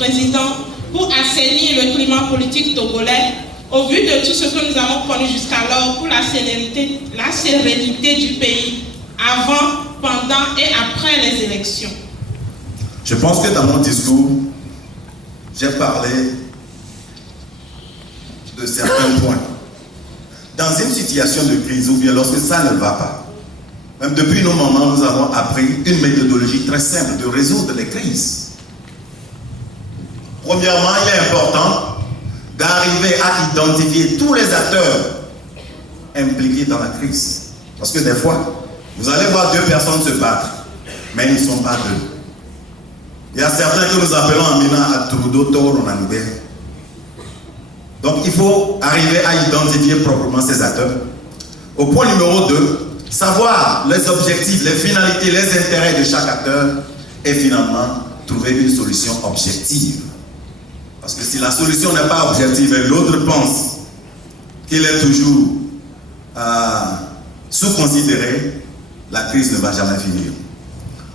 Président, pour assainir le climat politique togolais, au vu de tout ce que nous avons connu jusqu'alors pour la sérénité du pays, avant, pendant et après les élections? Je pense que dans mon discours, j'ai parlé de certains points. Dans une situation de crise, ou bien lorsque ça ne va pas, même depuis nos moments, nous avons appris une méthodologie très simple de résoudre les crises. Premièrement, il est important d'arriver à identifier tous les acteurs impliqués dans la crise. Parce que des fois, vous allez voir deux personnes se battre, mais ils ne sont pas deux. Il y a certains que nous appelons en Mina à Trudeau, Toro, Nanibé. Donc il faut arriver à identifier proprement ces acteurs. Au point numéro 2, savoir les objectifs, les finalités, les intérêts de chaque acteur et finalement trouver une solution objective. Parce que si la solution n'est pas objective et l'autre pense qu'il est toujours sous-considéré, la crise ne va jamais finir.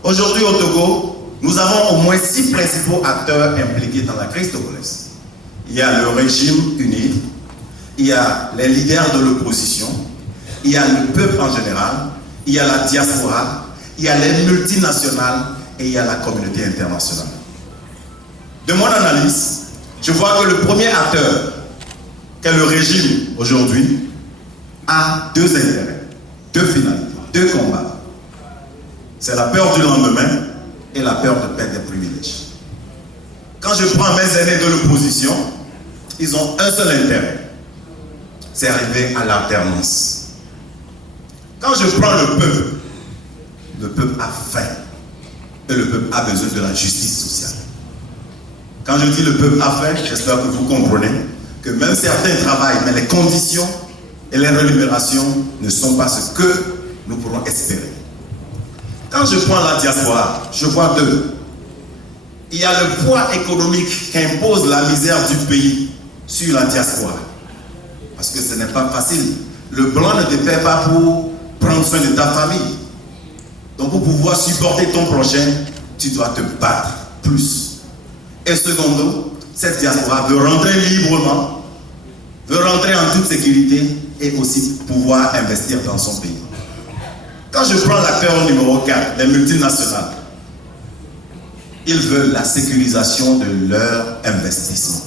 Aujourd'hui au Togo, nous avons au moins 6 principaux acteurs impliqués dans la crise togolaise. Il y a le régime uni, il y a les leaders de l'opposition, il y a le peuple en général, il y a la diaspora, il y a les multinationales et il y a la communauté internationale. De mon analyse, je vois que le premier acteur, qu'est le régime aujourd'hui, a 2 intérêts, 2 finalités, 2 combats. C'est la peur du lendemain et la peur de perdre des privilèges. Quand je prends mes aînés de l'opposition, ils ont un seul intérêt, c'est arriver à l'alternance. Quand je prends le peuple a faim et le peuple a besoin de la justice sociale. Quand je dis le peuple a faim, j'espère que vous comprenez que même certains travaillent, mais les conditions et les rémunérations ne sont pas ce que nous pourrons espérer. Quand je prends la diaspora, je vois 2. Il y a le poids économique qu'impose la misère du pays sur la diaspora. Parce que ce n'est pas facile. Le blanc ne te paie pas pour prendre soin de ta famille. Donc pour pouvoir supporter ton prochain, tu dois te battre plus. Et secondo, cette diaspora veut rentrer librement, veut rentrer en toute sécurité et aussi pouvoir investir dans son pays. Quand je prends l'acteur numéro 4, les multinationales, ils veulent la sécurisation de leur investissement.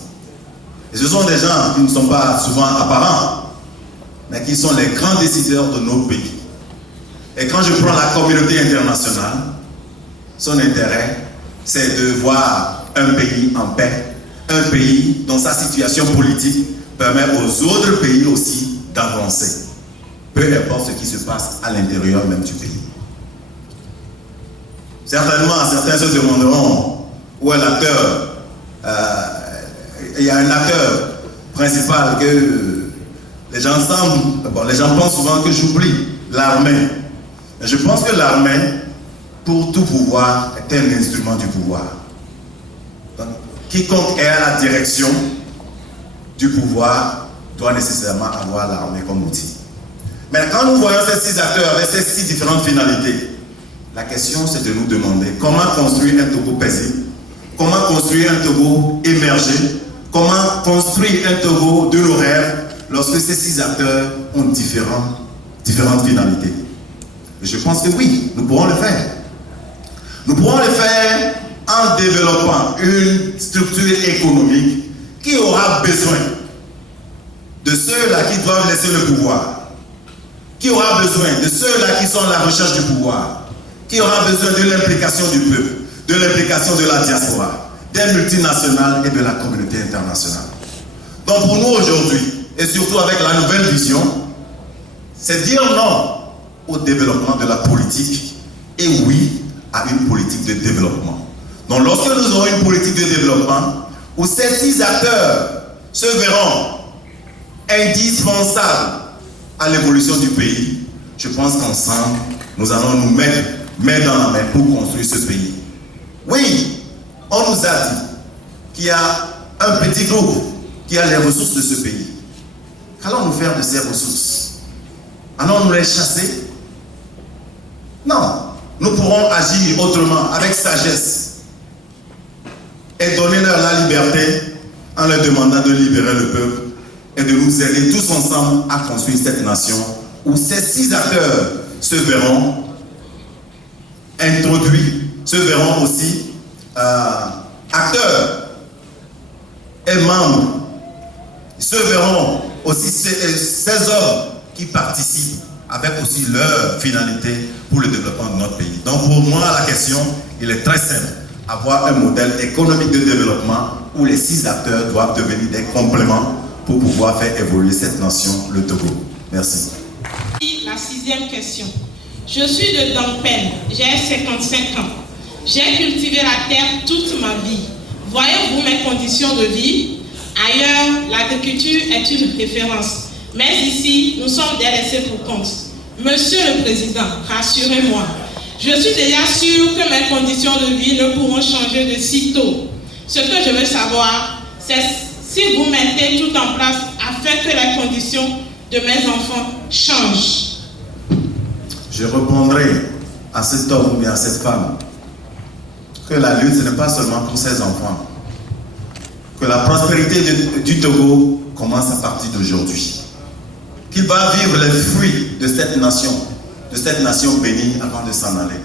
Et ce sont des gens qui ne sont pas souvent apparents, mais qui sont les grands décideurs de nos pays. Et quand je prends la communauté internationale, son intérêt, c'est de voir un pays en paix, un pays dont sa situation politique permet aux autres pays aussi d'avancer, peu importe ce qui se passe à l'intérieur même du pays. Certainement, certains se demanderont où est l'acteur. Il y a un acteur principal que les gens pensent souvent que j'oublie, l'armée. Je pense que l'armée, pour tout pouvoir, est un instrument du pouvoir. Donc, quiconque est à la direction du pouvoir doit nécessairement avoir l'armée comme outil. Mais quand nous voyons ces 6 acteurs avec ces 6 différentes finalités, la question c'est de nous demander comment construire un Togo paisible, comment construire un Togo émergé, comment construire un Togo de nos rêves lorsque ces 6 acteurs ont différentes finalités. Et je pense que oui, nous pourrons le faire. Nous pourrons le faire en développant une structure économique qui aura besoin de ceux-là qui doivent laisser le pouvoir, qui aura besoin de ceux-là qui sont à la recherche du pouvoir, qui aura besoin de l'implication du peuple, de l'implication de la diaspora, des multinationales et de la communauté internationale. Donc pour nous aujourd'hui, et surtout avec la nouvelle vision, c'est dire non au développement de la politique et oui à une politique de développement. Donc lorsque nous aurons une politique de développement où ces 6 acteurs se verront indispensables à l'évolution du pays, je pense qu'ensemble, nous allons nous mettre main dans la main pour construire ce pays. Oui, on nous a dit qu'il y a un petit groupe qui a les ressources de ce pays. Qu'allons-nous faire de ces ressources? Allons-nous les chasser? Non, nous pourrons agir autrement, avec sagesse, et donner leur la liberté en leur demandant de libérer le peuple et de nous aider tous ensemble à construire cette nation où ces 6 acteurs se verront introduits, se verront aussi acteurs et membres, se verront aussi ces hommes qui participent avec aussi leur finalité pour le développement de notre pays. Donc pour moi, la question, il est très simple. Avoir un modèle économique de développement où les 6 acteurs doivent devenir des compléments pour pouvoir faire évoluer cette nation, le Togo. Merci. La 6e question. Je suis de Dampel, j'ai 55 ans. J'ai cultivé la terre toute ma vie. Voyez-vous mes conditions de vie? Ailleurs, l'agriculture est une référence. Mais ici, nous sommes délaissés pour compte. Monsieur le Président, rassurez-moi. Je suis déjà sûr que mes conditions de vie ne pourront changer de sitôt. Ce que je veux savoir, c'est si vous mettez tout en place afin que les conditions de mes enfants changent. Je répondrai à cet homme et à cette femme que la lutte, ce n'est pas seulement pour ses enfants. Que la prospérité du Togo commence à partir d'aujourd'hui. Qu'il va vivre les fruits de cette nation bénie avant de s'en aller.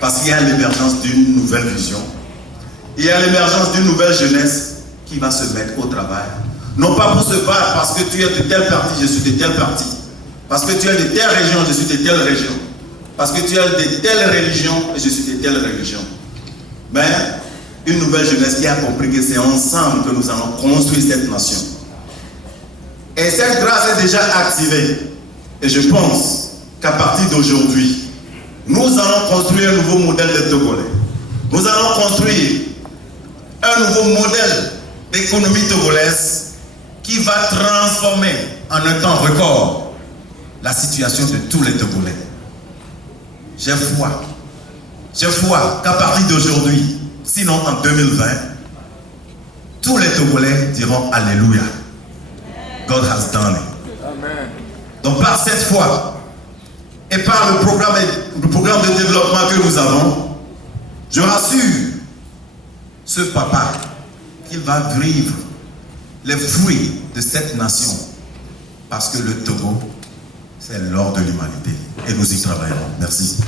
Parce qu'il y a l'émergence d'une nouvelle vision. Il y a l'émergence d'une nouvelle jeunesse qui va se mettre au travail. Non pas pour se battre parce que tu es de tel parti, je suis de tel parti. Parce que tu es de telle région, je suis de telle région. Parce que tu es de telle religion, et je suis de telle religion. Mais une nouvelle jeunesse qui a compris que c'est ensemble que nous allons construire cette nation. Et cette grâce est déjà activée. Et je pense qu'à partir d'aujourd'hui, nous allons construire un nouveau modèle de Togolais. Nous allons construire un nouveau modèle d'économie togolaise qui va transformer en un temps record la situation de tous les Togolais. J'ai foi qu'à partir d'aujourd'hui, sinon en 2020, tous les Togolais diront Alléluia. God has done it. Amen. Donc par cette foi et par le programme de développement que nous avons, je rassure ce papa qu'il va vivre les fruits de cette nation. Parce que le Togo, c'est l'or de l'humanité. Et nous y travaillons. Merci.